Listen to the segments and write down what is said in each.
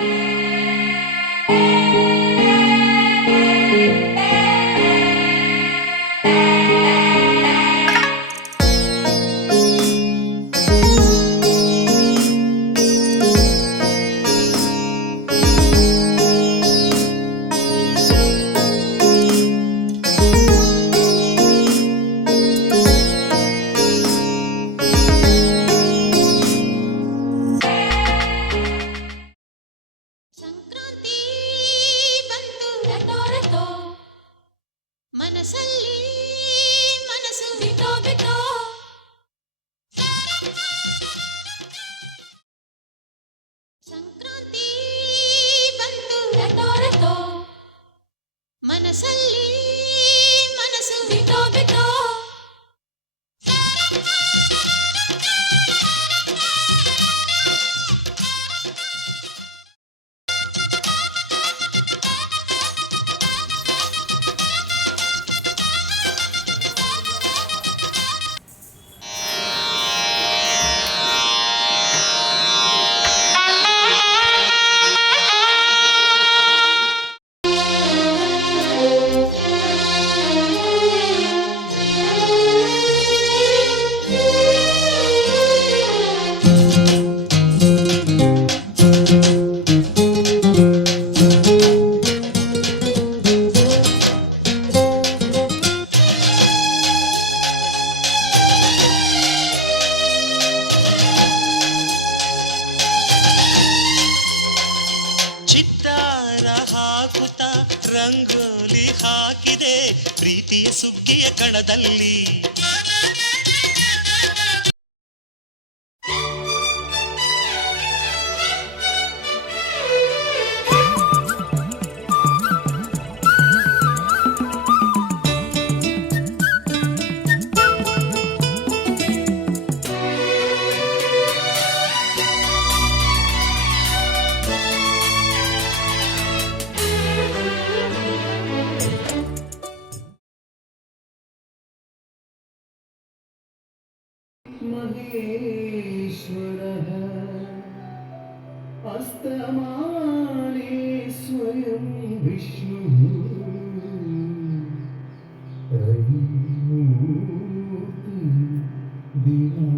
Yeah. మనసల్లి మనసల్లి Sankranti బంధు రతో మనసల్లి మనసల్లి తో ರಂಗೋಲಿ ಹಾಕಿದೆ ಪ್ರೀತಿಯ ಸುಗ್ಗಿಯ ಕಣದಲ್ಲಿ महेश्वरः अस्तमाने स्वयं विष्णुः रयिमूर्ति दिवा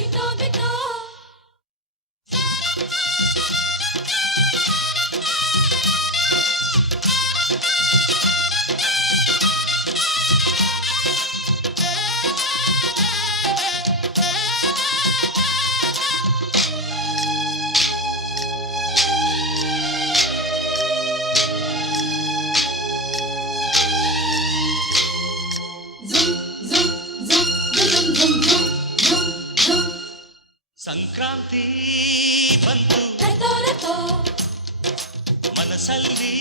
don't Chito, Chito. சல்லி